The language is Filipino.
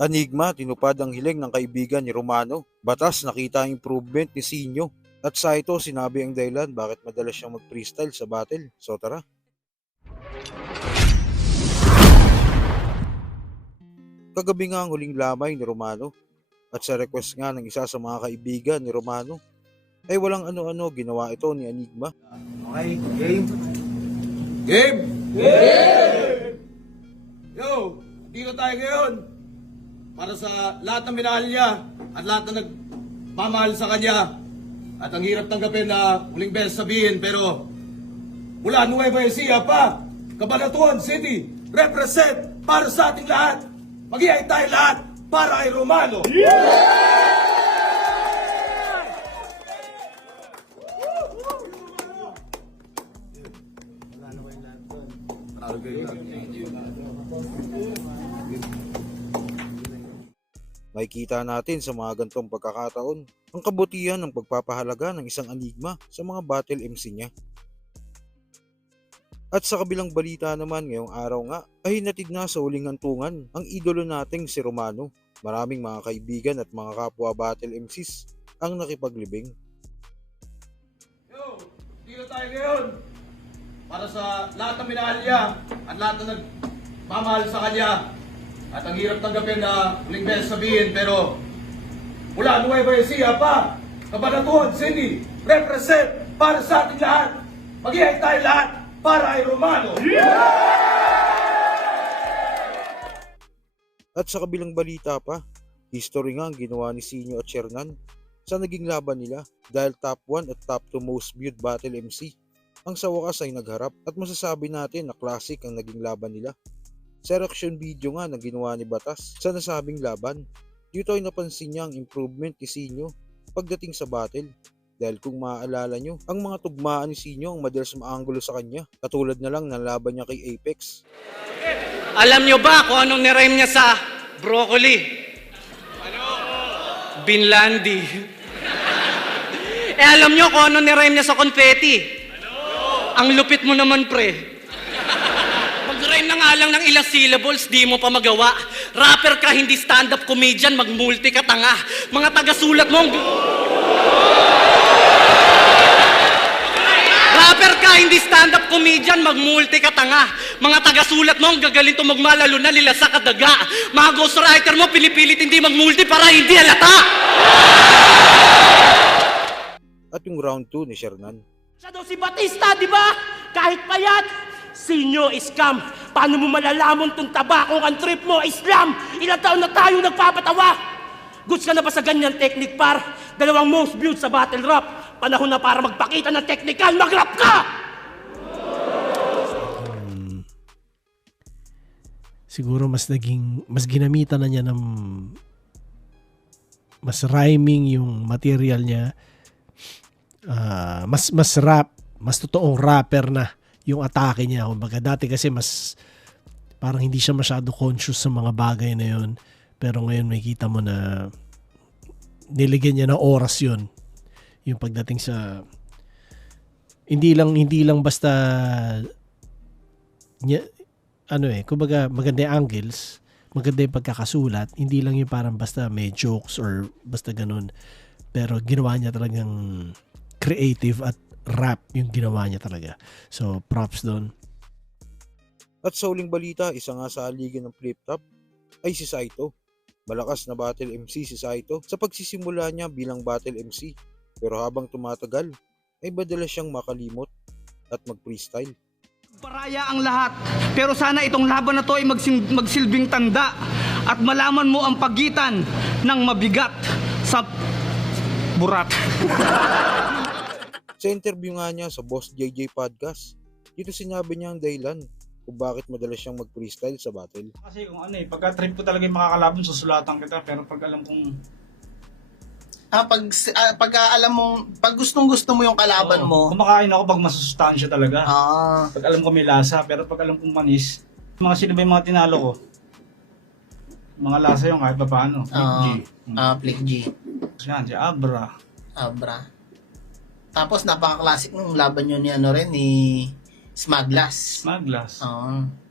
Enigma, tinupad ang hiling ng kaibigan ni Romano. Batas, nakita ang improvement ni Sinyo. At Saito, sinabi ang dahilan bakit madalas siyang mag-freestyle sa battle. So tara. Kagabi nga ang huling lamay ni Romano. At sa request nga ng isa sa mga kaibigan ni Romano, ay walang ano-ano ginawa ito ni Enigma. Okay, game. Game! Game! Yo, dito tayo ngayon para sa lahat ng minahal niya at lahat ng nagmamahal sa kanya. At ang hirap tanggapin na huling beses sabihin, pero mula Nueva Ecija pa, Cabanatuan City, represent para sa ating lahat. Mag-iay tayo lahat para kay Romano. Makikita natin sa mga gantong pagkakataon ang kabutihan ng pagpapahalaga ng isang Enigma sa mga battle MC niya. At sa kabilang balita naman ngayong araw nga ay hinatid na sa huling hantungan ang idolo nating si Romano. Maraming mga kaibigan at mga kapwa battle MCs ang nakipaglibing. Yo, dito tayo ngayon para sa lahat ng minahal niya at lahat ng nagmamahal sa kanya. At ang hirap tanggapin na huling beses sabihin, pero mula Nueva Ecija pa, Cabanatuan City, represent para sa ating lahat. Mag-iay tayo lahat para kay Romano. At sa kabilang balita pa, history nga ang ginawa ni Sinyo at Shernan sa naging laban nila dahil top 1 at top 2 most viewed battle MC. Ang sa wakas ay nagharap at masasabi natin na classic ang naging laban nila. Sa reaction video nga na ginawa ni Batas sa nasabing laban, dito ay napansin niya ang improvement ni Sinyo pagdating sa battle. Dahil kung maaalala nyo, ang mga tugmaan ni Sinyo ang madalas maanggulo sa kanya, katulad na lang ng laban niya kay Apex. Alam nyo ba kung anong nirhyme niya sa broccoli? Ano? Binlandi. Alam nyo kung anong nirhyme niya sa confetti? Ano? Ang lupit mo naman, pre. Mag-rhyme na nga lang ng ilang syllables, di mo pa magawa. Rapper ka, hindi stand-up comedian, mag-multi ka tanga. Mga taga-sulat mo... Rapper ka, hindi stand-up comedian, mag-multi ka tanga. Mga taga-sulat mo, ang gagaling tumugma, lalo na lila sa kadaga. Mga ghostwriter mo, pinipilit hindi mag-multi para hindi halata. At yung round 2 ni Shernan. Siya daw si Batista, di ba? Kahit payat, Sinyo scam. Paano mo malalaman tong tabakong ang trip mo, Islam? Ilang taon na tayong nagpapatawa. Goods ka na ba sa ganyan technique, par? 2 most viewed sa battle rap. Panahon na para magpakita ng technical, mag-rap ka! Siguro mas ginamitan na niya ng mas rhyming yung material niya. Mas rap, mas totoong rapper na yung atake niya. Kumbaga dati kasi mas parang hindi siya masyado conscious sa mga bagay na yun. Pero ngayon makikita mo na niligyan niya ng oras yun. Yung pagdating sa hindi lang basta niya, kumbaga maganda yung angles, maganda yung pagkakasulat, hindi lang yung parang basta may jokes or basta ganun. Pero ginawa niya talagang creative at rap yung ginawa niya talaga. So props doon. At sa huling balita, isa nga sa aligan ng flip top ay si Saito. Malakas na battle MC si Saito sa pagsisimula niya bilang battle MC. Pero habang tumatagal, ay madalas siyang makalimot at mag-freestyle. Paraya ang lahat, pero sana itong laban na to ay magsilbing tanda at malaman mo ang pagitan ng mabigat sa burat. Sa interview nga niya sa Boss JJ Podcast, dito sinabi niya ang dahilan kung bakit madalas siyang mag-freestyle sa battle. Kasi kung pagka trip ko talaga yung makakalaban, susulatan kita, pero pag alam kong pag alam mong, pag gustong-gusto mo yung kalaban mo. Kumakain ako pag masusustansya talaga. Ah. Pag alam ko may lasa, pero pag alam kong manis, mga sino ba yung mga tinalo ko? Mga lasa yung kahit pa paano. Flick G. Yan, si Abra. Abra. Tapos napaka-classic nung laban nyo ni ni Smaglas. Smaglas.